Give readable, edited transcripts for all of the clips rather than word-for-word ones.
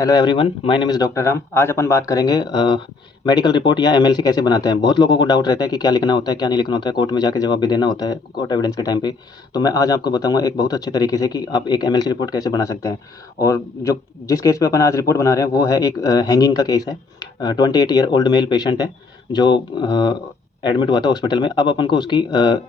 Hello everyone, my name is doctor Ram. आज अपन बात करेंगे मेडिकल रिपोर्ट या एमएलसी कैसे बनाते हैं। बहुत लोगों को डाउट रहता है कि क्या लिखना होता है, क्या नहीं लिखना होता है, कोर्ट में जाके जवाब भी देना होता है कोर्ट एविडेंस के टाइम पे। तो मैं आज आपको बताऊंगा एक बहुत अच्छे तरीके से कि आप एक एमएलसी रिपोर्ट कैसे बना सकते हैं। और जो जिस केस पे अपन आज रिपोर्ट बना रहे हैं वो है एक हैंगिंग का केस है। 28 ईयर ओल्ड मेल पेशेंट है जो एडमिट हुआ था हॉस्पिटल में। अब अपन को उसकी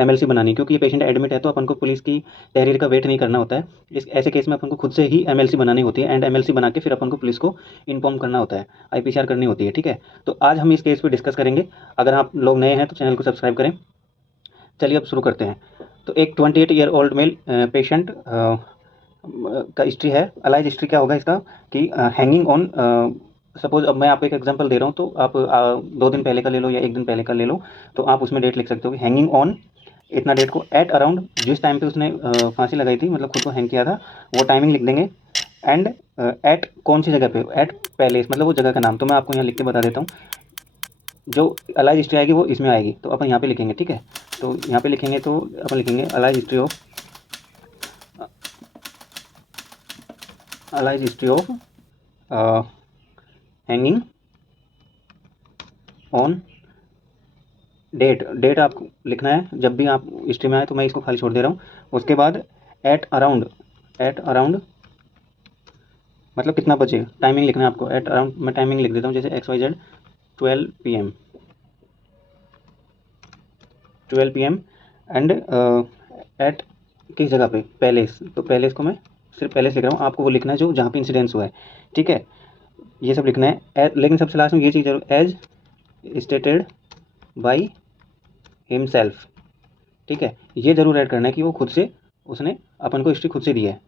एमएलसी बनानी है, क्योंकि ये पेशेंट एडमिट है तो अपन को पुलिस की तहरीर का वेट नहीं करना होता है। इस ऐसे केस में अपन को खुद से ही एमएलसी बनानी होती है, एंड एमएलसी बना के फिर अपन को पुलिस को इन्फॉर्म करना होता है, आईपीसीआर करनी होती है। ठीक है, तो आज हम इस केस पे डिस्कस करेंगे। अगर आप लोग नए हैं तो चैनल को सब्सक्राइब करें। चलिए अब शुरू करते हैं। तो एक 28 ईयर ओल्ड मेल पेशेंट का हिस्ट्री है। अलाइज हिस्ट्री क्या होगा इसका कि हैंगिंग ऑन, सपोज अब मैं आपको एक एग्जांपल दे रहा हूँ, तो आप 2 दिन पहले का ले लो या 1 दिन पहले का ले लो। तो आप उसमें डेट लिख सकते हो कि हैंगिंग ऑन इतना डेट को, एट अराउंड जिस टाइम पे उसने फांसी लगाई थी, मतलब खुद को हैंग किया था, वो टाइमिंग लिख देंगे। एंड एट कौन सी जगह पे, एट पैलेस, मतलब वो जगह का नाम। तो मैं आपको यहाँ लिख के बता देता हूँ। जो अलाइज हिस्ट्री आएगी वो इसमें आएगी, तो अपन यहाँ पे लिखेंगे। ठीक है, तो यहाँ पे लिखेंगे तो अपन लिखेंगे Aliza's history of hanging on date. Date आपको लिखना है जब भी आप हिस्ट्री में आए, तो मैं इसको खाली छोड़ दे रहा हूँ। उसके बाद एट अराउंड मतलब कितना बजे, टाइमिंग लिखना है आपको। एट अराउंड मैं टाइमिंग लिख देता हूँ, जैसे XYZ 12 PM, 12 PM। And eight किस जगह पे, पैलेस। तो पैलेस को मैं सिर्फ पैलेस लिख रहा हूँ, आपको वो लिखना है जो जहाँ पे इंसिडेंस हुआ है। ठीक है, ये सब लिखना है। लेकिन सबसे लास्ट में ये चीज़ जरूर, एज स्टेटेड बाई हिमसेल्फ। ठीक है, ये जरूर ऐड करना है कि वो खुद से, उसने अपन को हिस्ट्री खुद से दी है।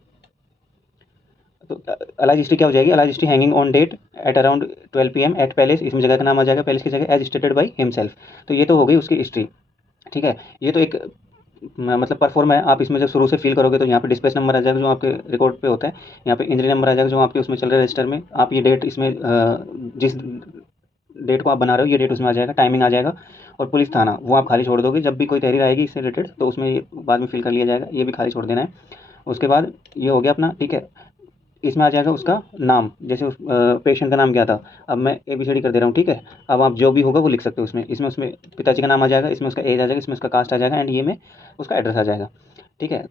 तो अलाइज हिस्ट्री क्या हो जाएगी, Aliza's history hanging on date at around 12 PM at palace. इसमें जगह का नाम आ जाएगा, पैलेस की जगह, एज स्टेटेड बाई हिमसेल्फ। तो ये तो हो गई उसकी हिस्ट्री। ठीक है, ये तो एक मतलब परफॉर्म है। आप इसमें जब शुरू से फिल करोगे तो यहाँ पे डिस्पैच नंबर आ जाएगा जो आपके रिकॉर्ड पे होता है। यहाँ पे इंजरी नंबर आ जाएगा जो आपके उसमें चल रहा है रजिस्टर में। आप ये डेट इसमें जिस डेट को आप बना रहे हो ये डेट उसमें आ जाएगा, टाइमिंग आ जाएगा। और पुलिस थाना वो आप खाली छोड़ दोगे, जब भी कोई तहरीर आएगी इससे रिलेटेड तो उसमें ये बाद में फिल कर लिया जाएगा, ये भी खाली छोड़ देना है। उसके बाद ये हो गया अपना। ठीक है, इसमें आ जाएगा उसका नाम, जैसे उस पेशेंट का नाम क्या था। अब मैं ABCD कर दे रहा हूँ। ठीक है, अब आप जो भी होगा वो लिख सकते हो उसमें। इसमें उसमें पिताजी का नाम आ जाएगा, इसमें उसका एज आ जाएगा, इसमें उसका कास्ट आ जाएगा, एंड ये में उसका एड्रेस आ जाएगा। ठीक है,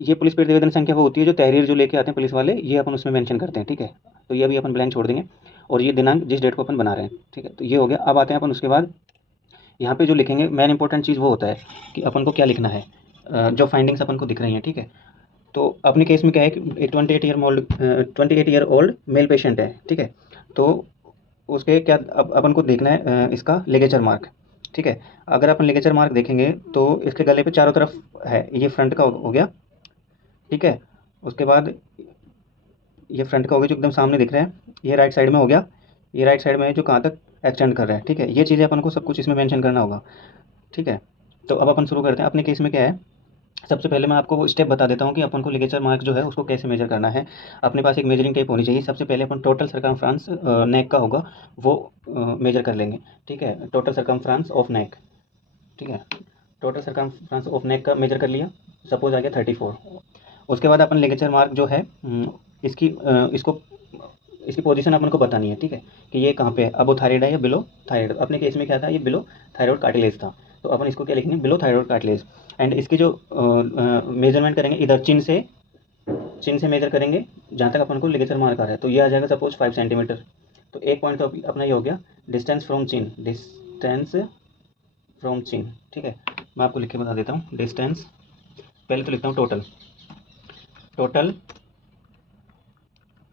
ये पुलिस प्रतिवेदन संख्या वो होती है जो तहरीर जो लेके आते हैं पुलिस वाले, ये अपन उसमें मेंशन करते हैं। ठीक है, तो ये भी अपन ब्लैंक छोड़ देंगे। और ये दिनांक जिस डेट को अपन बना रहे हैं। ठीक है, तो ये हो गया। अब आते हैं अपन उसके बाद यहाँ पे जो लिखेंगे, मेन इंपॉर्टेंट चीज़ वो होता है कि अपन को क्या लिखना है। जो फाइंडिंग्स अपन को दिख रही हैं। ठीक है, तो अपने केस में क्या है कि एक 28 ईयर ओल्ड मेल पेशेंट है। ठीक है, तो उसके क्या, अब अपन को देखना है इसका लिगेचर मार्क। ठीक है, अगर अपन लिगेचर मार्क देखेंगे तो इसके गले पे चारों तरफ है, ये फ्रंट का हो गया। ठीक है, उसके बाद ये फ्रंट का हो गया जो एकदम सामने दिख रहा है। ये राइट साइड में हो गया, ये राइट साइड में है जो कहाँ तक एक्सटेंड कर रहा है। ठीक है, ये चीज़ें अपन को सब कुछ इसमें मेंशन करना होगा। ठीक है, तो अब अपन शुरू करते हैं। अपने केस में क्या है, सबसे पहले मैं आपको वो स्टेप बता देता हूँ कि अपन को लिगेचर मार्क जो है उसको कैसे मेजर करना है। अपने पास एक मेजरिंग टेप होनी चाहिए। सबसे पहले अपन टोटल सरकमफ्रेंस नेक का होगा वो मेजर कर लेंगे। ठीक है, टोटल सरकमफ्रेंस ऑफ नेक। ठीक है, टोटल सरकमफ्रेंस ऑफ नेक का मेजर कर लिया, सपोज आ गया 34। उसके बाद अपन लिगेचर मार्क जो है इसकी इसको इसकी पोजीशन अपन को बतानी है। ठीक है, कि ये कहाँ पे है, अब वो थायराइड है या बिलो थायराइड। अपने केस में क्या था, ये बिलो थायराइड कार्टिलेज था, तो अपन इसको क्या लिखेंगे, बिलो थायराइड कार्टिलेज। एंड इसकी जो मेजरमेंट करेंगे इधर चिन से मेजर करेंगे जहाँ तक अपन को लिगेचर मार्क आ रहा है, तो ये आ जाएगा सपोज 5 सेंटीमीटर। तो एक पॉइंट तो अपना ये हो गया, डिस्टेंस फ्रॉम चिन। ठीक है, मैं आपको लिख के बता देता हूँ। डिस्टेंस पहले तो लिखता हूँ टोटल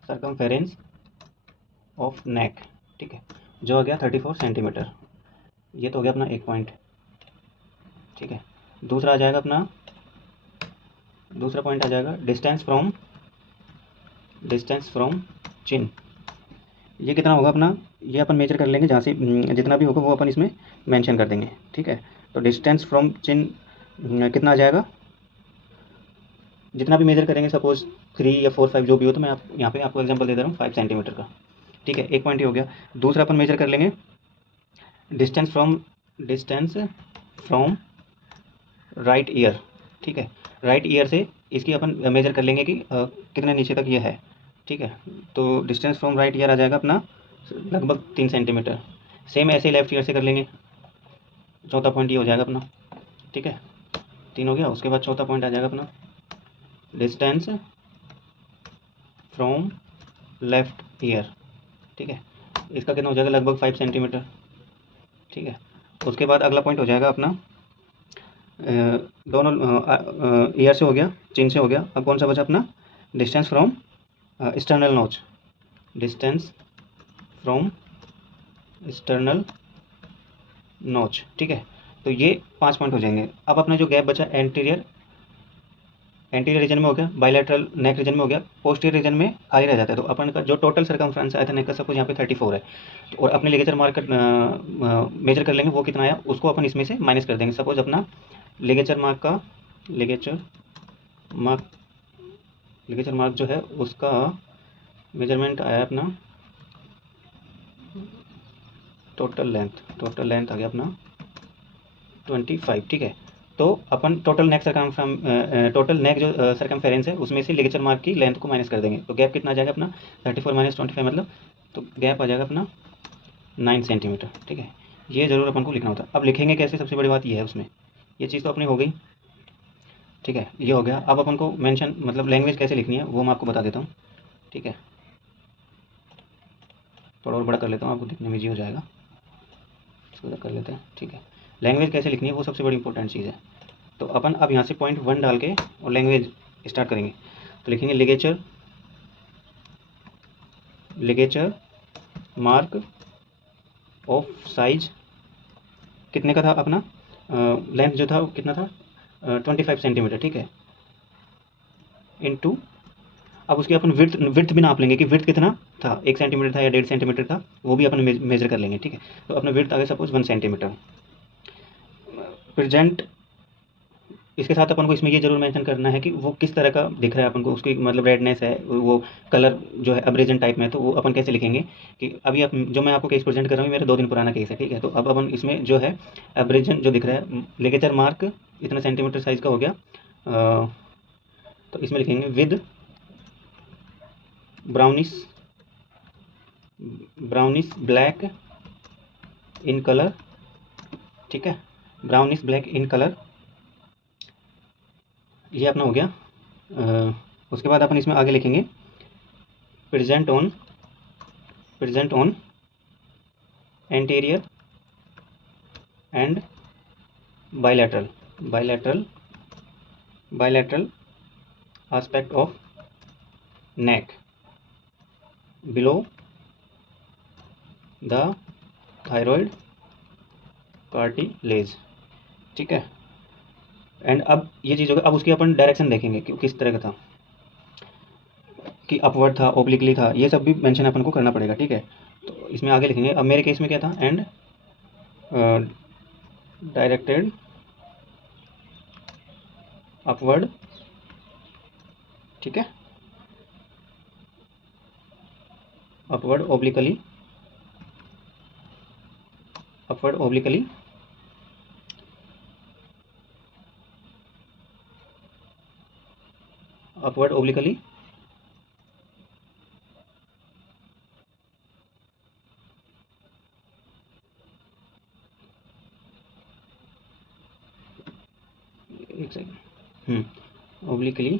सरकमफेरेंस ऑफ नेक। ठीक है, जो हो गया 34 सेंटीमीटर। ये तो हो गया अपना एक पॉइंट। ठीक है, दूसरा आ जाएगा अपना, दूसरा पॉइंट आ जाएगा डिस्टेंस फ्रॉम चिन। ये कितना होगा अपना, ये अपन मेजर कर लेंगे जहाँ से जितना भी होगा वो अपन इसमें मेंशन कर देंगे। ठीक है, तो डिस्टेंस फ्रॉम चिन कितना आ जाएगा, जितना भी मेजर करेंगे, सपोज 3 या 4 5 जो भी हो, तो मैं आप यहाँ पे आपको एग्जांपल दे दे रहा हूँ 5 सेंटीमीटर का। ठीक है, एक पॉइंट ही हो गया। दूसरा अपन मेजर कर लेंगे डिस्टेंस फ्रॉम राइट ईयर। ठीक है, राइट ईयर से इसकी अपन मेजर कर लेंगे कि कितने नीचे तक ये है। ठीक है। तो डिस्टेंस फ्रॉम राइट ईयर आ जाएगा अपना लगभग 3 सेंटीमीटर। सेम ऐसे ही लेफ्ट ईयर से कर लेंगे। चौथा पॉइंट ये हो जाएगा अपना, ठीक है, 3 हो गया। उसके बाद चौथा पॉइंट आ जाएगा अपना डिस्टेंस फ्रॉम लेफ्ट ईयर, ठीक है। इसका कितना हो जाएगा, लगभग 5 सेंटीमीटर, ठीक है। उसके बाद अगला पॉइंट हो जाएगा अपना दोनों ईयर से हो गया, चिन से हो गया। अब कौन सा बचा अपना, डिस्टेंस फ्रॉम एक्सटर्नल नोच, डिस्टेंस फ्रॉम एक्सटर्नल नोच, ठीक है। तो ये 5 पॉइंट हो जाएंगे। अब अपना जो गैप बचा एंटीरियर रीजन में हो गया, बायलैटरल नेक रीजन में हो गया, पोस्टीरियर रीजन में खाली रह जाता है। तो अपन का जो टोटल सर्कमफ्रेंस आया था नेक का, सपोज यहाँ पे 34 है, तो और अपने लिगेचर मार्क मेजर कर लेंगे वो कितना आया, उसको अपन इसमें से माइनस कर देंगे। सपोज अपना लिगेचर मार्क जो है उसका मेजरमेंट आया अपना टोटल लेंथ आ गया अपना 25, ठीक है। तो अपन टोटल नेक जो सरकमफेरेंस है उसमें से लिगेचर मार्क की लेंथ को माइनस कर देंगे। तो गैप कितना आ जाएगा अपना 34 माइनस 25 मतलब, तो गैप आ जाएगा अपना 9 सेंटीमीटर, ठीक है। ये ज़रूर अपन को लिखना होता है। अब लिखेंगे कैसे, सबसे बड़ी बात ये है उसमें, ये चीज़ तो अपनी हो गई, ठीक है, ये हो गया। अब अपन को मेंशन मतलब लैंग्वेज कैसे लिखनी है वो मैं आपको बता देता हूँ, ठीक है। थोड़ा और बड़ा कर लेता हूँ, आपको दिखने में ईजी हो जाएगा, इसको कर लेते हैं, ठीक है। लैंग्वेज कैसे लिखनी है वो सबसे बड़ी इंपॉर्टेंट चीज़ है। तो अपन अब यहाँ से पॉइंट 1 डाल के और लैंग्वेज स्टार्ट करेंगे। तो लिखेंगे लिगेचर मार्क ऑफ साइज कितने का था अपना, लेंथ जो था वो कितना था 25 सेंटीमीटर, ठीक है, इनटू, अब उसकी अपन विड्थ भी नाप लेंगे कि विड्थ कितना था, 1 सेंटीमीटर था या 1.5 सेंटीमीटर था, वो भी अपन मेजर कर लेंगे, ठीक है। तो अपना विड्थ आ गया सपोज 1 सेंटीमीटर। प्रेजेंट इसके साथ अपन को इसमें ये जरूर मेंशन करना है कि वो किस तरह का दिख रहा है अपन को, उसकी मतलब रेडनेस है, वो कलर जो है अब्रेजन टाइप में है, तो वो अपन कैसे लिखेंगे कि अभी जो मैं आपको केस प्रेजेंट कर रहा हूँ मेरा 2 दिन पुराना केस है, ठीक है। तो अब अपन इसमें जो है अब्रेजन जो दिख रहा है, लिगेचर मार्क इतना सेंटीमीटर साइज का हो गया, तो इसमें लिखेंगे with brownish black in colour, ठीक है, ब्राउनिश ब्लैक इन कलर, ये अपना हो गया। उसके बाद अपन इसमें आगे लिखेंगे present on anterior and bilateral aspect of neck below the thyroid cartilage, ठीक है। एंड अब ये चीज़ होगा, अब उसकी अपन डायरेक्शन देखेंगे कि किस तरह का था, कि अपवर्ड था, ओब्लिकली था, ये सब भी मेंशन अपन को करना पड़ेगा, ठीक है। तो इसमें आगे लिखेंगे। अब मेरे केस में क्या था, एंड डायरेक्टेड अपवर्ड, ठीक है, अपवर्ड ओब्लिकली एक सेकेंड, ओब्लिकली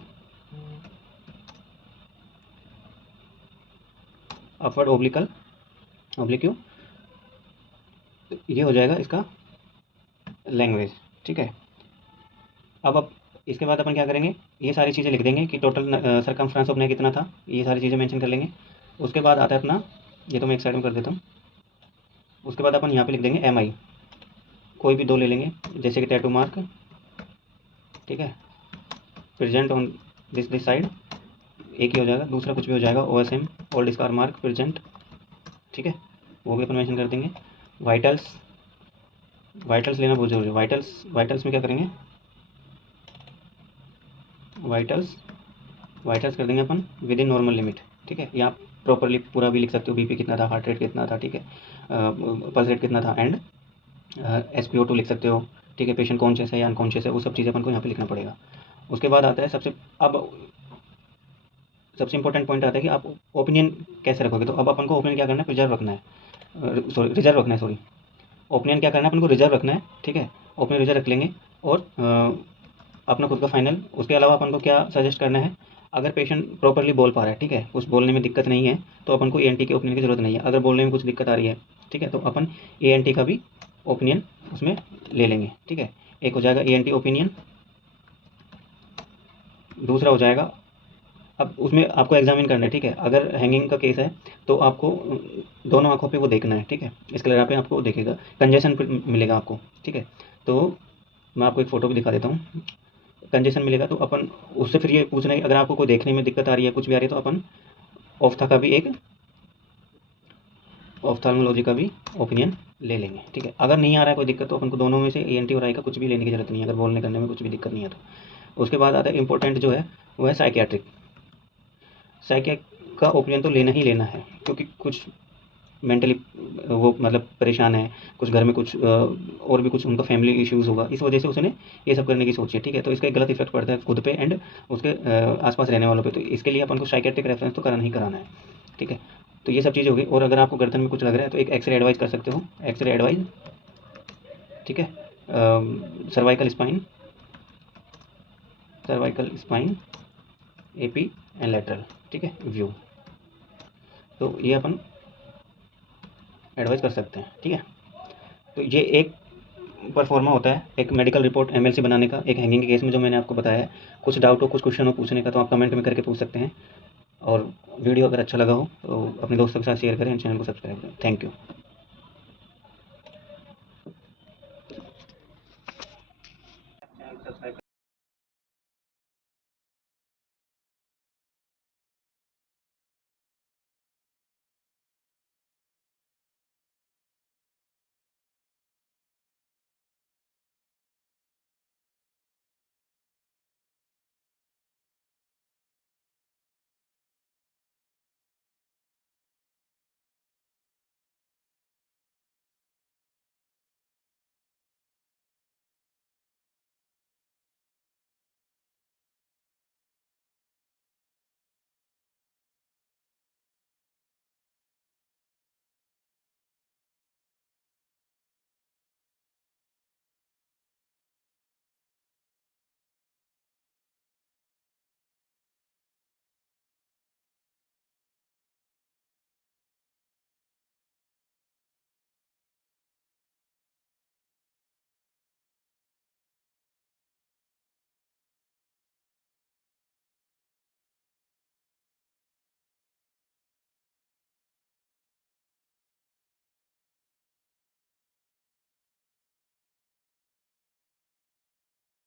अपवर्ड ओब्लिक्यू, ये हो जाएगा इसका लैंग्वेज, ठीक है। अब इसके बाद अपन क्या करेंगे, ये सारी चीज़ें लिख देंगे कि टोटल सरकमफ्रेंस ऑफ नेक कितना था, ये सारी चीज़ें मेंशन कर लेंगे। उसके बाद आता है अपना, ये तो मैं एक साइड में कर देता हूँ। उसके बाद अपन यहाँ पे लिख देंगे MI, कोई भी 2 ले लेंगे, जैसे कि टैटू मार्क, ठीक है, प्रेजेंट ऑन दिस साइड, एक ही हो जाएगा, दूसरा कुछ भी हो जाएगा, OSM old scar mark present, ठीक है, वो भी अपन मेंशन कर देंगे। वाइटल्स लेना बहुत जरूरी है। वाइटल्स में क्या करेंगे, वाइटल्स कर देंगे अपन विद इन नॉर्मल लिमिट, ठीक है। यहाँ प्रॉपरली पूरा भी लिख सकते हो, BP कितना था, हार्ट रेट कितना था, ठीक है, पल्स रेट कितना था, एंड SpO2 लिख सकते हो, ठीक है, पेशेंट कॉन्शियस है या अनकॉन्शियस है, वो सब चीज़ें अपन को यहाँ पे लिखना पड़ेगा। उसके बाद आता है अब सबसे इंपॉर्टेंट पॉइंट आता है कि आप ओपिनियन कैसे रखोगे। तो अब अपन को ओपिनियन क्या करना है, प्रिजर्व रखना है, सॉरी रिजर्व रखना है, सॉरी ओपिनियन क्या करना है अपन को, रिजर्व रखना है, ठीक है। ओपिनियन रिजर्व रख लेंगे और अपना खुद का फाइनल। उसके अलावा अपन को क्या सजेस्ट करना है, अगर पेशेंट प्रॉपरली बोल पा रहा है, ठीक है, कुछ बोलने में दिक्कत नहीं है, तो अपन को ENT के ओपिनियन की ज़रूरत नहीं है। अगर बोलने में कुछ दिक्कत आ रही है, ठीक है, तो अपन ENT का भी ओपिनियन उसमें ले लेंगे, ठीक है। एक हो जाएगा ENT ओपिनियन, दूसरा हो जाएगा, अब उसमें आपको एग्जामिन करना है, ठीक है। अगर हैंगिंग का केस है तो आपको दोनों आंखों पे वो देखना है, ठीक है। स्क्लेरा पे आपको देखेगा, कंजेशन मिलेगा आपको, ठीक है। तो मैं आपको एक फ़ोटो भी दिखा देता हूँ। कंजेशन मिलेगा तो अपन उससे फिर ये पूछना है, अगर आपको कोई देखने में दिक्कत आ रही है, कुछ भी आ रही है, तो अपन ऑफ्था का भी एक ऑफ्थाल्मोलॉजी का भी ओपिनियन ले लेंगे, ठीक है। अगर नहीं आ रहा है कोई दिक्कत तो अपन को दोनों में से ENT और आई का कुछ भी लेने की जरूरत नहीं है, अगर बोलने करने में कुछ भी दिक्कत नहीं है तो। उसके बाद आता है इंपॉर्टेंट जो है वो है साइकियाट्रिक। साइकियाक का ओपिनियन तो लेना ही लेना है, क्योंकि कुछ मेंटली वो मतलब परेशान है, कुछ घर में कुछ और भी कुछ उनका फैमिली इश्यूज़ होगा, इस वजह से उसने ये सब करने की सोची है, ठीक है। तो इसका एक गलत इफेक्ट पड़ता है खुद पे एंड उसके आसपास रहने वालों पे, तो इसके लिए अपन को साइकेट्रिक रेफरेंस तो कराना ही कराना है, ठीक है। तो ये सब चीज़ें होगी। और अगर आपको गर्दन में कुछ लग रहा है तो एक एक्सरे एडवाइस कर सकते हो, एक्सरे एडवाइस, ठीक है। Cervical spine, cervical spine AP and lateral, ठीक है, व्यू। तो ये अपन एडवाइस कर सकते हैं, ठीक है। तो ये एक परफॉर्मा होता है, एक मेडिकल रिपोर्ट MLC बनाने का, एक हैंगिंग के केस में जो मैंने आपको बताया है। कुछ डाउट हो, कुछ क्वेश्चन हो पूछने का, तो आप कमेंट में करके पूछ सकते हैं। और वीडियो अगर अच्छा लगा हो तो अपने दोस्तों के साथ शेयर करें, चैनल को सब्सक्राइब करें। Thank you.